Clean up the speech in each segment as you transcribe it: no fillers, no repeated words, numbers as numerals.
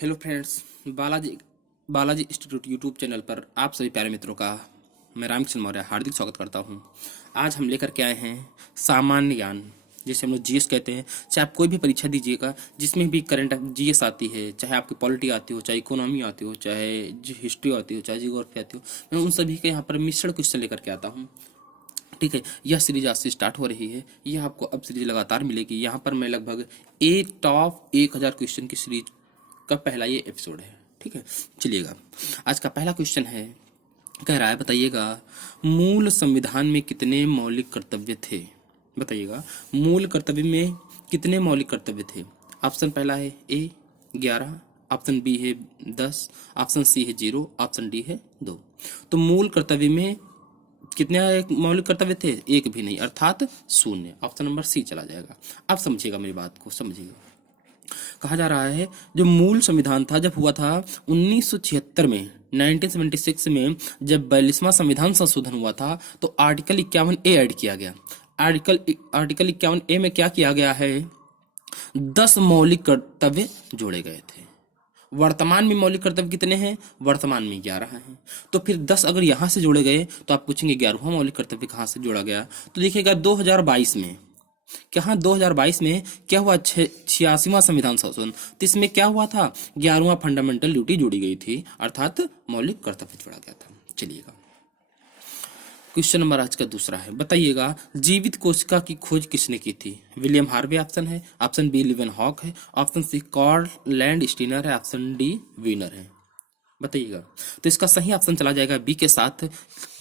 Hello friends, Balaji Balaji institute YouTube channel पर आप सभी प्यारे मित्रों का मैं रामचंद्र मौर्य हार्दिक स्वागत करता हूं। आज हम लेकर के आए हैं सामान्य ज्ञान, जिसे हम लोग जीएस कहते हैं। चाहे आप कोई भी परीक्षा दीजिएगा जिसमें भी करंट जीएस आती है, चाहे आपकी पॉलिटी आती हो, चाहे इकोनॉमी आती हो, चाहे हिस्ट्री आती हो, चाहे जियोग्राफी आती हो, मैं उन सभी के यहाँ पर मिश्रण क्वेश्चन लेकर के आता हूँ। ठीक है, यह सीरीज आज से स्टार्ट हो रही है। यह आपको अब सीरीज लगातार मिलेगी। यहाँ पर मैं लगभग एक टॉप 1000 क्वेश्चन की सीरीज का पहला ये एपिसोड है। ठीक है, चलिएगा। आज का पहला क्वेश्चन है, कह रहा है बताइएगा मूल संविधान में कितने मौलिक कर्तव्य थे। बताइएगा मूल कर्तव्य में कितने मौलिक कर्तव्य थे। ऑप्शन पहला है ए 11, ऑप्शन बी है 10, ऑप्शन सी है 0, ऑप्शन डी है 2। तो मूल कर्तव्य में कितने मौलिक कर्तव्य थे? एक भी नहीं, अर्थात 0। ऑप्शन नंबर सी चला जाएगा। आप समझिएगा, मेरी बात को समझिएगा। कहा जा रहा है जो मूल संविधान था, जब हुआ था 1976 में, 1976 में जब 42वां संविधान संशोधन हुआ था, तो आर्टिकल 51A ऐड किया गया। आर्टिकल 51A में क्या किया गया है? 10 मौलिक कर्तव्य जोड़े गए थे। वर्तमान में मौलिक कर्तव्य कितने हैं? वर्तमान में 11 हैं। तो फिर 10 अगर यहां से जोड़े गए तो आप पूछेंगे 11वां मौलिक कर्तव्य कहां से जोड़ा गया? तो देखिएगा 2022 में, क्या 2022 में क्या हुआ? 86वां संविधान संशोधन, तो इसमें क्या हुआ था? 11वां फंडामेंटल ड्यूटी जोड़ी गई थी, अर्थात मौलिक कर्तव्य जोड़ा गया था। चलिएगा, क्वेश्चन नंबर आज का दूसरा है, बताइएगा जीवित कोशिका की खोज किसने की थी? विलियम हार्वे ऑप्शन है, ऑप्शन बी लीवेनहॉक है, ऑप्शन सी कार्ल लैंडस्टीनर है, ऑप्शन डी वीनर है। बताइएगा। तो इसका सही ऑप्शन चला जाएगा बी के साथ।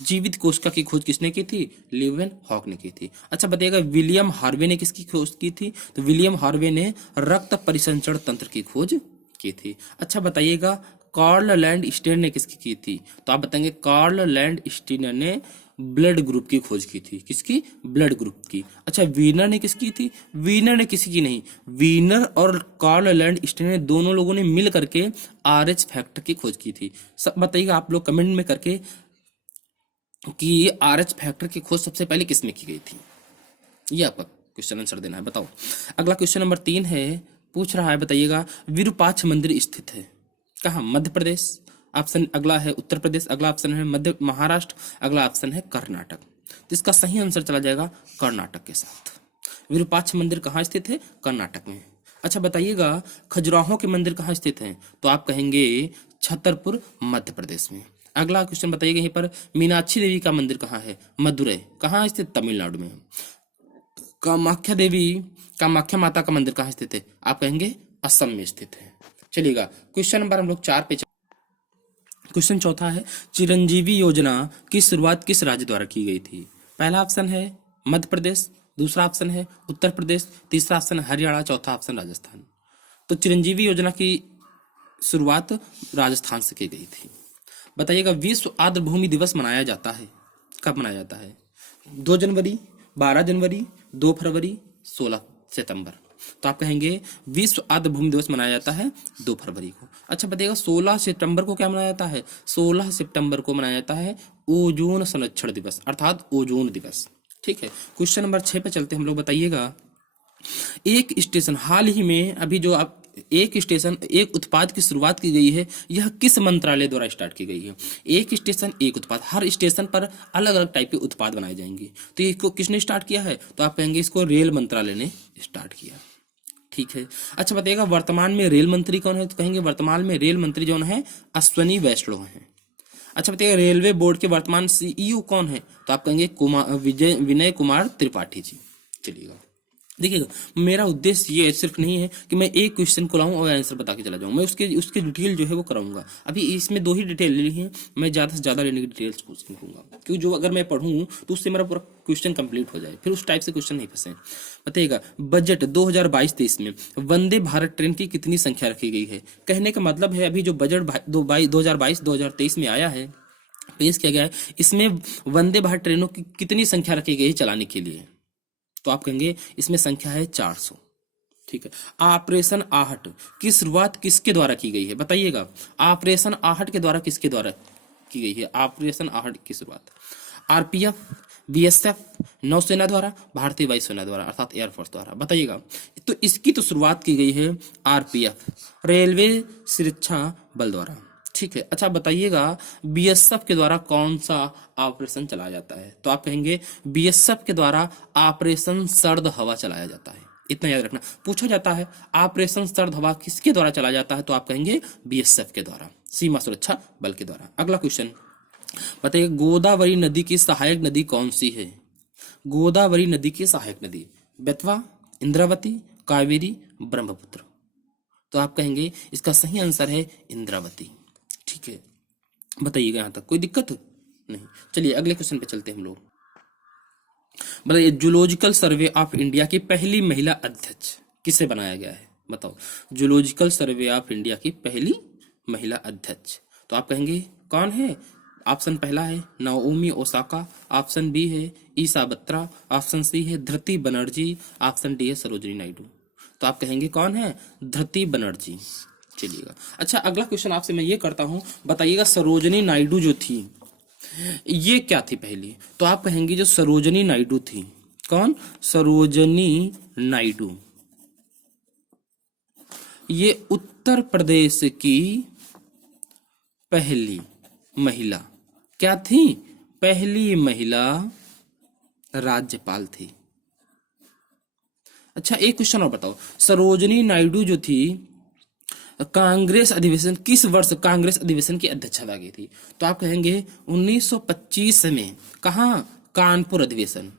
जीवित कोशिका की खोज किसने की थी? लीवेनहॉक ने की थी। अच्छा बताइएगा विलियम हार्वे ने किसकी खोज की थी? तो विलियम हार्वे ने रक्त परिसंचरण तंत्र की खोज की थी। अच्छा बताइएगा कार्ल लैंडस्टीनर ने किसकी की थी? तो आप बताएंगे कार्ल लैंडस्टीनर ने ब्लड ग्रुप की खोज की थी। किसकी? ब्लड ग्रुप की। अच्छा वीनर ने किसकी थी? वीनर ने किसी की नहीं, वीनर और कार्ल लैंडस्टीनर दोनों लोगों ने मिल करके RH फैक्टर की खोज की थी। सब बताइएगा आप लोग कमेंट में करके कि RH फैक्टर की खोज सबसे पहले किसमें की गई थी। ये आपका क्वेश्चन आंसर देना है, बताओ। अगला क्वेश्चन नंबर 3 है, पूछ रहा है बताइएगा विरूपाक्ष मंदिर स्थित है कहाँ? मध्य प्रदेश। ऑप्शन अगला है उत्तर प्रदेश, अगला ऑप्शन है मध्य महाराष्ट्र, अगला ऑप्शन है कर्नाटक। तो इसका सही आंसर चला जाएगा कर्नाटक के साथ। विरूपाक्ष मंदिर कहाँ स्थित है? कर्नाटक में। अच्छा बताइएगा खजुराहो के मंदिर कहाँ स्थित हैं? तो आप कहेंगे छतरपुर मध्य प्रदेश में। अगला क्वेश्चन बताइएगा यहीं पर मीनाक्षी देवी का मंदिर कहाँ है? मदुरै। कहाँ स्थित? तमिलनाडु में। कामाख्या माता का मंदिर कहाँ स्थित है? आप कहेंगे असम में स्थित है। चलिएगा, क्वेश्चन नंबर हम लोग 4 पे। क्वेश्चन चौथा है, चिरंजीवी योजना की शुरुआत किस राज्य द्वारा की गई थी? पहला ऑप्शन है मध्य प्रदेश, दूसरा ऑप्शन है उत्तर प्रदेश, तीसरा ऑप्शन हरियाणा, चौथा ऑप्शन राजस्थान। तो चिरंजीवी योजना की शुरुआत राजस्थान से की गई थी। बताइएगा विश्व आर्द्र भूमि दिवस मनाया जाता है, कब मनाया जाता है? 2 जनवरी, 12 जनवरी, 2 फरवरी, 16 सितंबर। तो आप कहेंगे विश्व आर्द्र भूमि दिवस मनाया जाता है 2 फरवरी को। अच्छा बताइएगा 16 सितंबर को क्या मनाया जाता है? 16 सितंबर को मनाया जाता है ओजोन संरक्षण दिवस, अर्थात ओजोन दिवस। ठीक है, क्वेश्चन नंबर 6 पे चलते हैं हम लोग। बताइएगा एक स्टेशन हाल ही में, अभी जो आप एक उत्पाद की शुरुआत की गई है, यह किस मंत्रालय द्वारा स्टार्ट की गई है? एक स्टेशन एक उत्पाद, हर स्टेशन पर अलग अलग टाइप के उत्पाद बनाए जाएंगे। तो इसको किसने स्टार्ट किया है? तो आप कहेंगे इसको रेल मंत्रालय ने स्टार्ट किया। ठीक है। अच्छा बताइएगा वर्तमान में रेल मंत्री कौन है? तो कहेंगे वर्तमान में रेल मंत्री जो है अश्वनी वैष्णव है। अच्छा बताइएगा रेलवे बोर्ड के वर्तमान CEO कौन है? तो आप कहेंगे विनय कुमार त्रिपाठी जी। चलिएगा, देखिएगा मेरा उद्देश्य ये सिर्फ नहीं है कि मैं एक क्वेश्चन को लाऊं और आंसर बता के चला जाऊं, मैं उसके डिटेल जो है वो कराऊंगा। अभी इसमें 2 ही डिटेल ली है, मैं ज़्यादा से ज़्यादा लेने की डिटेल्स कोशिश करूंगा, क्योंकि जो अगर मैं पढ़ूं तो उससे मेरा पूरा क्वेश्चन कंप्लीट हो जाए, फिर उस टाइप से क्वेश्चन नहीं फंसे। बताइएगा बजट 2022-23 में वंदे भारत ट्रेन की कितनी संख्या रखी गई है? कहने का मतलब है अभी जो बजट 2022-2023 में आया है, पेश किया गया है, इसमें वंदे भारत ट्रेनों की कितनी संख्या रखी गई है चलाने के लिए? तो आप कहेंगे इसमें संख्या है 400। ठीक है। ऑपरेशन आहट की शुरुआत किसके द्वारा की गई है? बताइएगा ऑपरेशन आहट के द्वारा किसके द्वारा की गई है? ऑपरेशन आहट की शुरुआत RPF, बीएसएफ नौसेना द्वारा, भारतीय वायुसेना द्वारा अर्थात एयरफोर्स द्वारा। बताइएगा, तो इसकी तो शुरुआत की गई है आरपीएफ रेलवे सुरक्षा बल द्वारा। ठीक है, अच्छा बताइएगा बीएसएफ के द्वारा कौन सा ऑपरेशन चलाया जाता है? तो आप कहेंगे बीएसएफ के द्वारा ऑपरेशन सर्द हवा चलाया जाता है। इतना याद रखना, पूछा जाता है ऑपरेशन सर्द हवा किसके द्वारा चलाया जाता है, तो आप कहेंगे बीएसएफ के द्वारा, सीमा सुरक्षा बल के द्वारा। अगला क्वेश्चन बताइए, गोदावरी नदी की सहायक नदी कौन सी है? गोदावरी नदी की सहायक नदी बेतवा, इंद्रावती, कावेरी, ब्रह्मपुत्र। तो आप कहेंगे इसका सही आंसर है इंद्रावती। ठीक है, बताइएगा यहां तक कोई दिक्कत नहीं। चलिए अगले क्वेश्चन पे चलते हैं हम लोग। बताइए, जूलॉजिकल सर्वे ऑफ इंडिया की पहली महिला अध्यक्ष किसे बनाया गया है? बताओ, जूलॉजिकल सर्वे ऑफ इंडिया की पहली महिला अध्यक्ष। तो आप कहेंगे कौन है? ऑप्शन पहला है नाओमी ओसाका, ऑप्शन बी है ईसा बत्रा, ऑप्शन सी है धृति बनर्जी, ऑप्शन डी है सरोजिनी नायडू। तो आप कहेंगे कौन है? धृति बनर्जी। चलिएगा, अच्छा अगला क्वेश्चन आपसे मैं ये करता हूं, बताइएगा सरोजिनी नायडू जो थी ये क्या थी पहली? तो आप कहेंगे जो सरोजिनी नायडू थी, कौन? सरोजिनी नायडू ये उत्तर प्रदेश की पहली महिला क्या थी? पहली महिला राज्यपाल थी। अच्छा एक क्वेश्चन और बताओ, सरोजिनी नायडू जो थी कांग्रेस अधिवेशन किस वर्ष कांग्रेस अधिवेशन की अध्यक्षता की थी? तो आप कहेंगे 1925 में। कहा? कानपुर अधिवेशन,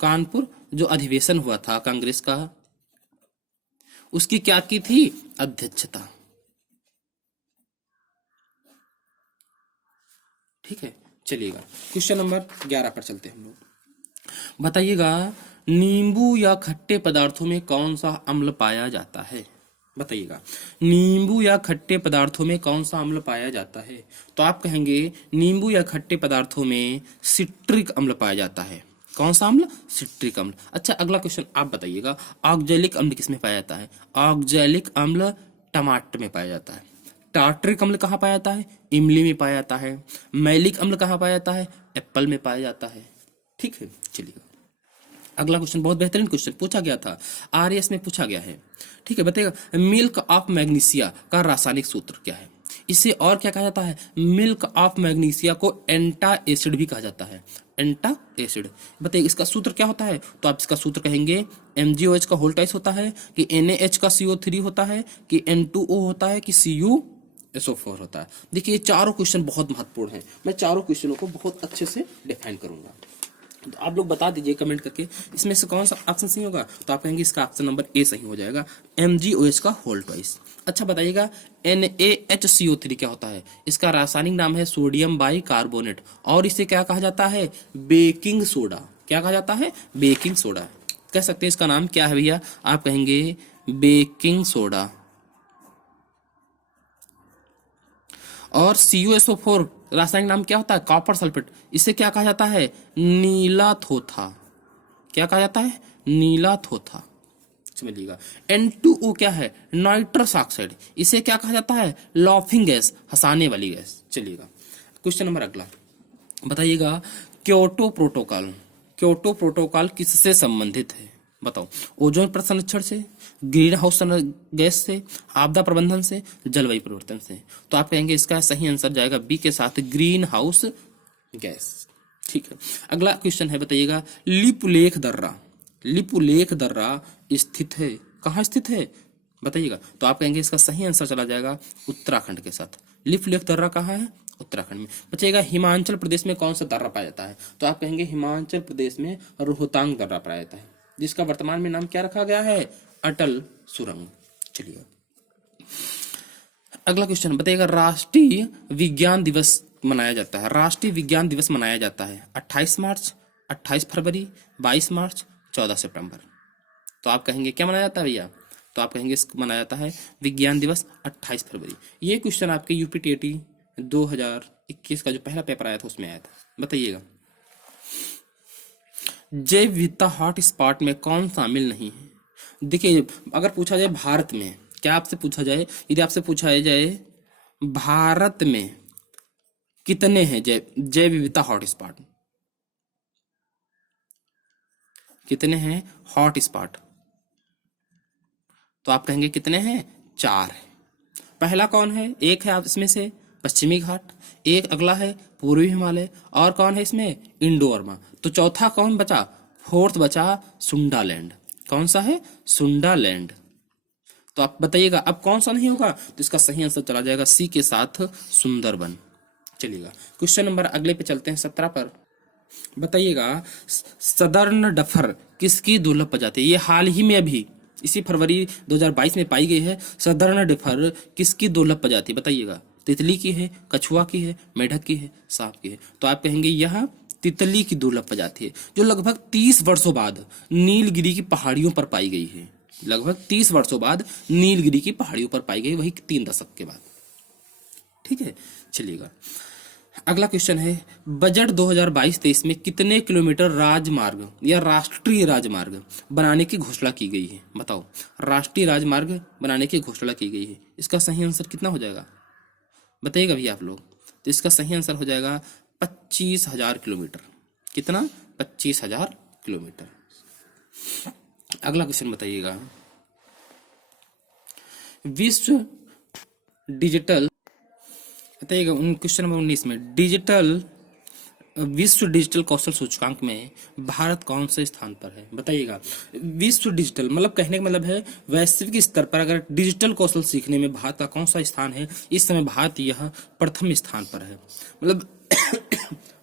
कानपुर जो अधिवेशन हुआ था कांग्रेस का, उसकी क्या की थी? अध्यक्षता। ठीक है, चलिएगा क्वेश्चन नंबर 11 पर चलते हैं हम लोग। बताइएगा, नींबू या खट्टे पदार्थों में कौन सा अम्ल पाया जाता है? बताइएगा, नींबू या खट्टे पदार्थों में कौन सा अम्ल पाया जाता है? तो आप कहेंगे नींबू या खट्टे पदार्थों में सिट्रिक अम्ल पाया जाता है। कौन सा अम्ल? सिट्रिक अम्ल। अच्छा अगला क्वेश्चन आप बताइएगा, ऑक्जेलिक अम्ल किसमें पाया जाता है? ऑक्जेलिक अम्ल टमाटर में पाया जाता है। टार्टरिक अम्ल कहाँ पाया जाता है? इमली में पाया जाता है। मैलिक अम्ल कहाँ पाया जाता है? एप्पल में पाया जाता है। ठीक है, चलिए अगला क्वेश्चन बहुत बेहतरीन क्वेश्चन पूछा गया था, आरएस में पूछा गया है। ठीक है, बताइएगा मिल्क ऑफ मैग्नीशिया का रासायनिक सूत्र क्या है? इसे और क्या कहा जाता है? मिल्क ऑफ मैग्नीशिया को एंटा एसिड भी कहा जाता है। एंटा एसिड। बताइए इसका सूत्र क्या होता है? तो आप इसका सूत्र कहेंगे MgOH का होल टाइस होता है, कि NaH का CO3 होता है, कि N2O होता है, कि CuSO4 होता है। देखिए ये चारों क्वेश्चन बहुत महत्वपूर्ण हैं, मैं चारों क्वेश्चनों को बहुत अच्छे से डिफाइन करूंगा। तो आप लोग बता दीजिए कमेंट करके इसमें से कौन सा ऑप्शन सही होगा। तो आप कहेंगे इसका ऑप्शन नंबर ए सही हो जाएगा, MgOH का होल ट्वाइस। अच्छा बताइएगा NaHCO3 क्या होता है? इसका रासायनिक नाम है सोडियम बाई कार्बोनेट, और इसे क्या कहा जाता है? Baking soda. क्या कहा जाता है? Baking soda. कह सकते हैं इसका नाम क्या है भैया? आप कहेंगे बेकिंग सोडा। और CuSO4 रासायनिक नाम क्या होता है? Copper sulphate. इसे क्या कहा जाता है? नीला थोथा। क्या कहा जाता है? नीला थोथा। समझिएगा। N2O क्या है? Nitrous oxide. इसे क्या कहा जाता है? लॉफिंग गैस, हंसाने वाली गैस। चलिएगा क्वेश्चन नंबर अगला बताइएगा, क्योटो प्रोटोकॉल। क्योटो प्रोटोकॉल किससे संबंधित है? बताओ। ओजोन प्रसंरक्षण से, ग्रीन हाउस गैस से, आपदा प्रबंधन से, जलवायु परिवर्तन से। तो आप कहेंगे इसका सही आंसर जाएगा बी के साथ, ग्रीन हाउस गैस। ठीक है, अगला क्वेश्चन है बताइएगा, लिपुलेख दर्रा। लिपुलेख दर्रा स्थित है, कहाँ स्थित है बताइएगा। तो आप कहेंगे इसका सही आंसर चला जाएगा उत्तराखंड के साथ। लिपुलेख दर्रा कहाँ है? उत्तराखंड में। बचेगा हिमाचल प्रदेश में कौन सा दर्रा पाया जाता है? तो आप कहेंगे हिमाचल प्रदेश में रोहतांग दर्रा पाया जाता है, जिसका वर्तमान में नाम क्या रखा गया है? अटल सुरंग। चलिए अगला क्वेश्चन बताइएगा, राष्ट्रीय विज्ञान दिवस मनाया जाता है। राष्ट्रीय विज्ञान दिवस मनाया जाता है 28 मार्च, 28 फरवरी, 22 मार्च, 14 सितंबर। तो आप कहेंगे क्या मनाया जाता है भैया? तो आप कहेंगे इसको मनाया जाता है विज्ञान दिवस 28 फरवरी। ये क्वेश्चन आपके यूपीटीटी 2021 का जो पहला पेपर आया था उसमें आया था। बताइएगा, जैव विविधता हॉट स्पॉट में कौन शामिल नहीं है? देखिए अगर पूछा जाए भारत में, क्या आपसे पूछा जाए, यदि आपसे पूछा जाए भारत में कितने हैं जैव विविधता हॉट स्पॉट, कितने हैं हॉट स्पॉट? तो आप कहेंगे कितने हैं? 4 है। पहला कौन है? एक है आप इसमें से पश्चिमी घाट, एक अगला है पूर्वी हिमालय, और कौन है इसमें? इंडोरमा। तो चौथा कौन बचा? फोर्थ बचा सुंडालैंड। कौन सा है? सुंडालैंड। तो आप बताइएगा अब कौन सा नहीं होगा? तो इसका सही आंसर चला जाएगा सी के साथ सुंदरबन। चलिएगा क्वेश्चन नंबर अगले पे चलते हैं 17 पर। बताइएगा सदर्न डफर किसकी दुर्लभ प्रजाति? ये हाल ही में अभी इसी फरवरी 2022 में पाई गई है। सदर्न डफर किसकी दुर्लभ प्रजाति? बताइएगा। तितली की है, कछुआ की है, मेढक की है, सांप की है? तो आप कहेंगे यह तितली की दुर्लभ प्रजाति है, जो लगभग 30 वर्षों बाद नीलगिरी की पहाड़ियों पर पाई गई है। लगभग 30 वर्षों बाद नीलगिरी की पहाड़ियों पर पाई गई, वही 3 दशक के बाद। ठीक है, चलिएगा अगला क्वेश्चन है बजट 2022-23 में कितने किलोमीटर राजमार्ग या राष्ट्रीय राजमार्ग बनाने की घोषणा की गई है? बताओ, राष्ट्रीय राजमार्ग बनाने की घोषणा की गई है, इसका सही आंसर कितना हो जाएगा? बताइएगा भैया आप लोग। तो इसका सही आंसर हो जाएगा 25,000 किलोमीटर। कितना? 25,000 किलोमीटर। अगला क्वेश्चन बताइएगा विश्व डिजिटल, बताइएगा क्वेश्चन नंबर 19 में विश्व डिजिटल कौशल सूचकांक में भारत कौन से स्थान पर है? बताइएगा। विश्व डिजिटल मतलब कहने का मतलब है वैश्विक स्तर पर अगर डिजिटल कौशल सीखने में भारत का कौन सा स्थान है? इस समय भारत यह प्रथम स्थान पर है। मतलब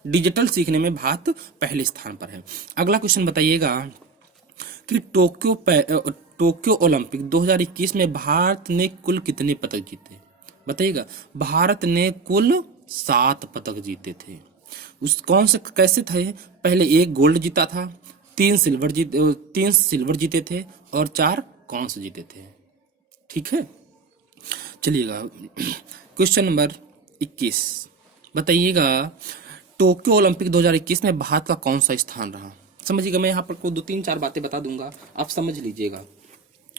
डिजिटल सीखने में भारत पहले स्थान पर है। अगला क्वेश्चन बताइएगा कि टोक्यो ओलंपिक 2021 में भारत ने कुल कितने पदक जीते? बताइएगा। भारत ने कुल 7 पदक जीते थे। उस कौन से कैसे थे? पहले 1 गोल्ड जीता था, 3 सिल्वर जीते थे और 4 कांस्य जीते थे। ठीक है, चलिएगा क्वेश्चन नंबर 21 बताइएगा टोक्यो ओलंपिक 2021 में भारत का कौन सा स्थान रहा? समझिएगा, मैं यहाँ पर को 2-3-4 बातें बता दूंगा, आप समझ लीजिएगा।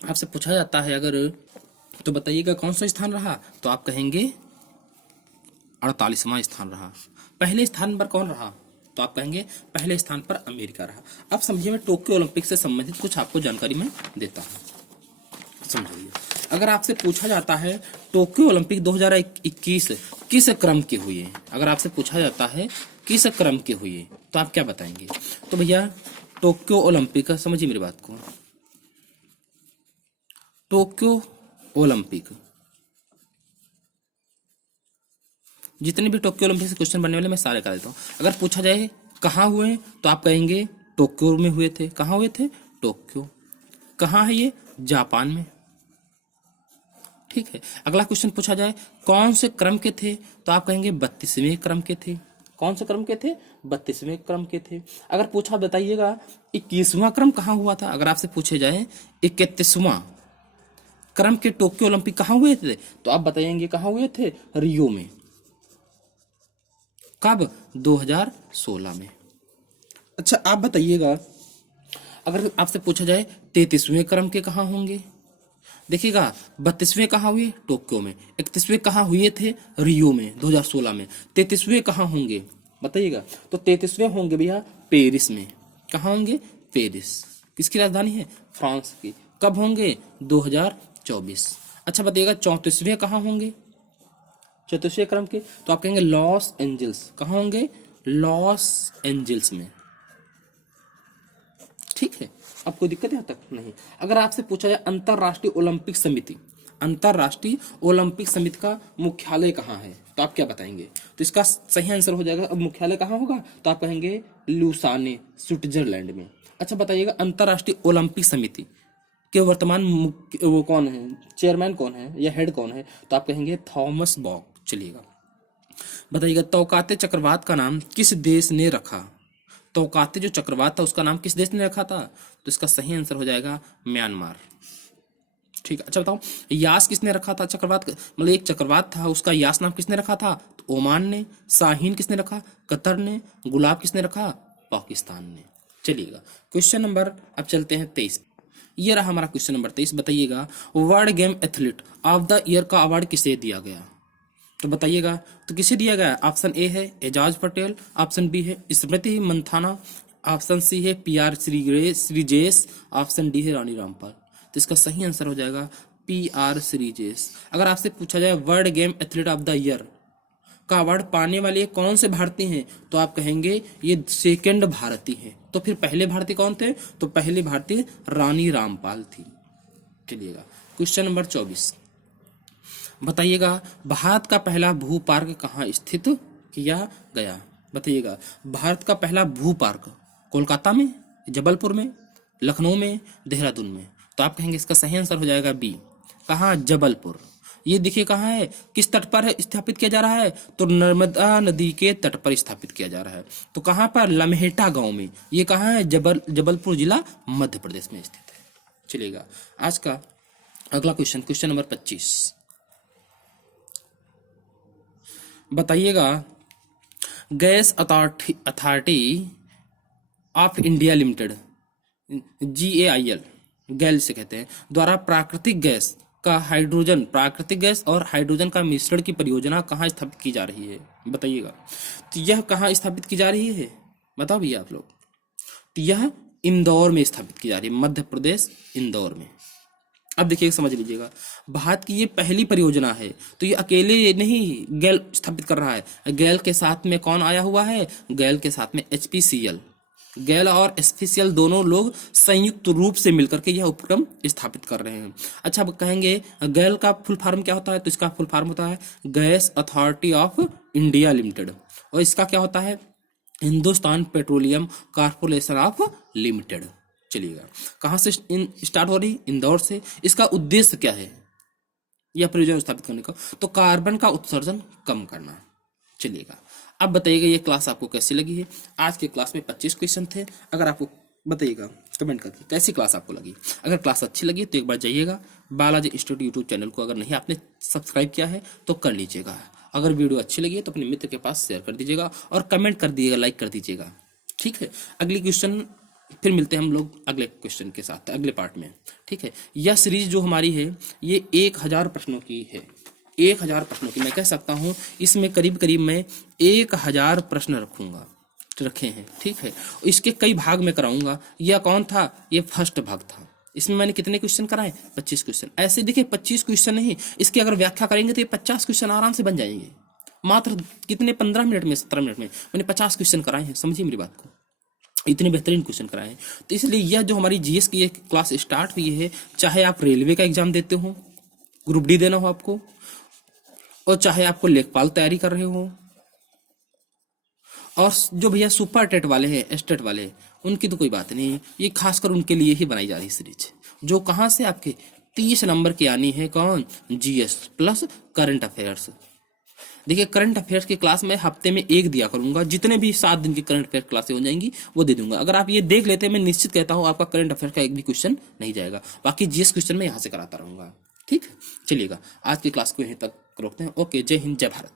आपसे पूछा जाता है अगर, तो बताइएगा कौन सा स्थान रहा? तो आप कहेंगे 48वां स्थान रहा। पहले स्थान पर कौन रहा? तो आप कहेंगे पहले स्थान पर अमेरिका रहा। अब समझिए, मैं टोक्यो ओलंपिक से संबंधित कुछ आपको जानकारी मैं देता हूँ, समझिए। अगर आपसे पूछा जाता है टोक्यो ओलंपिक 2021 किस क्रम के हुए? अगर आपसे पूछा जाता है किस क्रम के हुए, तो आप क्या बताएंगे? तो भैया टोक्यो ओलंपिक, समझिए मेरी बात को, टोक्यो ओलंपिक, जितने भी टोक्यो ओलंपिक से क्वेश्चन बनने वाले मैं सारे करा देता हूँ। अगर पूछा जाए कहाँ हुए, तो आप कहेंगे टोक्यो में हुए थे। कहाँ हुए थे? टोक्यो। कहाँ है ये? जापान में। ठीक है, अगला क्वेश्चन पूछा जाए कौन से क्रम के थे, तो आप कहेंगे 32वें क्रम के थे। कौन से क्रम के थे? 32वें क्रम के थे। अगर पूछा बताइएगा 21वां क्रम कहाँ हुआ था? अगर आपसे पूछे जाए 31वां क्रम के टोक्यो ओलंपिक कहाँ हुए थे, तो आप बताएंगे कहाँ हुए थे? रियो में। कब? 2016 में। अच्छा, आप बताइएगा अगर आपसे पूछा जाए 33वें क्रम के कहाँ होंगे? देखिएगा, 32वें कहाँ हुए? टोक्यो में। 31वें कहाँ हुए थे? रियो में 2016 में। 33वें कहाँ होंगे बताइएगा? तो 33वें होंगे भैया पेरिस में। कहाँ होंगे? पेरिस। किसकी राजधानी है? फ्रांस की। कब होंगे? 2024। अच्छा बताइएगा 34वें कहाँ होंगे? 34वें क्रम के, तो आप कहेंगे लॉस एंजल्स। कहाँ होंगे? लॉस एंजल्स में। ठीक है, अब कोई दिक्कत यहाँ तक नहीं। अगर आपसे पूछा जाए अंतरराष्ट्रीय ओलंपिक समिति, अंतरराष्ट्रीय ओलंपिक समिति का मुख्यालय कहाँ है, तो आप क्या बताएंगे? तो इसका सही आंसर हो जाएगा, अब मुख्यालय कहाँ होगा, तो आप कहेंगे लुसाने, स्विट्जरलैंड में। अच्छा बताइएगा अंतरराष्ट्रीय ओलंपिक समिति के वर्तमान मुख्य वो कौन है, चेयरमैन कौन है या हेड कौन है, तो आप कहेंगे थॉमस बॉक। चलिएगा बताइएगा तौकाते चक्रवात का नाम किस देश ने रखा? तौकाते जो चक्रवात था उसका नाम किस देश ने रखा था? तो इसका सही आंसर हो जाएगा म्यांमार। ठीक है, अच्छा बताओ यास किसने रखा था? चक्रवात मतलब एक चक्रवात था, उसका यास नाम किसने रखा था? तो ओमान ने। शाहीन किसने रखा? कतर ने। गुलाब किसने रखा? पाकिस्तान ने। चलिएगा क्वेश्चन नंबर अब चलते हैं 23। ये रहा हमारा क्वेश्चन नंबर 23। बताइएगा world game athlete of the year का अवार्ड किसे दिया गया? तो बताइएगा तो किसे दिया गया? ऑप्शन ए है एजाज पटेल, ऑप्शन बी है स्मृति मंथाना, ऑप्शन सी है PR श्रीजेश, ऑप्शन डी है रानी रामपाल। तो इसका सही आंसर हो जाएगा PR श्रीजेश। अगर आपसे पूछा जाए world game athlete of the year का अवार्ड पाने वाले कौन से भारतीय हैं, तो आप कहेंगे ये सेकंड भारतीय हैं। तो फिर पहले भारतीय कौन थे, तो पहले भारतीय रानी रामपाल थी। चलिएगा क्वेश्चन नंबर 24, बताइएगा भारत का पहला भू पार्क कहाँ स्थित किया गया। बताइएगा भारत का पहला भू पार्क कोलकाता में, जबलपुर में, लखनऊ में, देहरादून में। तो आप कहेंगे इसका सही आंसर हो जाएगा बी, कहाँ, जबलपुर। ये देखिए कहाँ है, किस तट पर स्थापित किया जा रहा है, तो नर्मदा नदी के तट पर स्थापित किया जा रहा है। तो कहाँ पर, लम्हेटा गांव में। ये कहाँ है, जबलपुर जिला मध्य प्रदेश में स्थित है। चलिएगा आज का अगला क्वेश्चन, क्वेश्चन नंबर 25, बताइएगा gas authority of India limited, GAIL, गैल से कहते हैं, द्वारा प्राकृतिक गैस और हाइड्रोजन का मिश्रण की परियोजना कहाँ स्थापित की जा रही है। बताइएगा तो यह कहाँ स्थापित की जा रही है, बताओ भैया आप लोग। तो यह इंदौर में स्थापित की जा रही है, मध्य प्रदेश इंदौर में। अब देखिए समझ लीजिएगा, भारत की ये पहली परियोजना है। तो ये अकेले नहीं गैल स्थापित कर रहा है, गैल के साथ में कौन आया हुआ है, गैल के साथ में HPCL, गैल और HPCL दोनों लोग संयुक्त रूप से मिलकर के यह उपक्रम स्थापित कर रहे हैं। अच्छा, अब कहेंगे गैल का फुल फॉर्म क्या होता है, तो इसका फुल फॉर्म होता है gas authority of India limited, और इसका क्या होता है, Hindustan petroleum corporation of limited. चलिएगा कहाँ से स्टार्ट हो रही, इंदौर से। इसका उद्देश्य क्या है, यह परियोजना स्थापित करने का, तो कार्बन का उत्सर्जन कम करना। चलिएगा अब बताइएगा ये क्लास आपको कैसी लगी है। आज के क्लास में 25 क्वेश्चन थे। अगर आपको बताइएगा कमेंट करके कैसी क्लास आपको लगी। अगर क्लास अच्छी लगी तो एक बार जाइएगा बालाजी इंस्टीट्यूट यूट्यूब चैनल को, अगर नहीं आपने सब्सक्राइब किया है तो कर लीजिएगा। अगर वीडियो अच्छी लगी है तो अपने मित्र के पास शेयर कर दीजिएगा और कमेंट कर दीजिएगा, लाइक कर दीजिएगा। ठीक है, अगली क्वेश्चन फिर मिलते हैं हम लोग अगले क्वेश्चन के साथ, अगले पार्ट में। ठीक है, यह सीरीज जो हमारी है ये 1000 प्रश्नों की है। 1000 प्रश्नों की मैं कह सकता हूँ, इसमें करीब करीब मैं 1000 प्रश्न रखे हैं। ठीक है, इसके कई भाग में कराऊंगा। यह कौन था, ये फर्स्ट भाग था। इसमें मैंने कितने क्वेश्चन कराए, 25 क्वेश्चन। ऐसे देखिए 25 क्वेश्चन नहीं, इसकी अगर व्याख्या करेंगे तो ये 50 क्वेश्चन आराम से बन जाएंगे। मात्र कितने 15 मिनट में, 17 मिनट में मैंने 50 क्वेश्चन कराए हैं। समझिए मेरी बात को, इतने बेहतरीन क्वेश्चन कराए हैं। तो इसलिए यह जो हमारी GS की एक क्लास स्टार्ट हुई है, चाहे आप रेलवे का एग्जाम देते हो, ग्रुप D देना हो आपको, और चाहे आपको लेखपाल तैयारी कर रहे हो, और जो भैया सुपर टेट वाले हैं, एस्टेट वाले, उनकी तो कोई बात नहीं। ये खासकर उनके लिए ही बनाई जा रही सीरीज, जो कहाँ से आपके 30 नंबर की आनी है। कौन, GS प्लस करंट अफेयर्स। देखिए करंट अफेयर्स की क्लास में हफ्ते में एक दिया करूंगा, जितने भी 7 दिन की करंट अफेयर क्लासें हो जाएंगी वो दे दूंगा। अगर आप ये देख लेते हैं, मैं निश्चित कहता हूं आपका करंट अफेयर का एक भी क्वेश्चन नहीं जाएगा। बाकी GS क्वेश्चन मैं यहाँ से कराता रहूंगा। ठीक है, चलिएगा आज की क्लास को यहीं तक रोकते हैं। ओके, जय हिंद, जय भारत।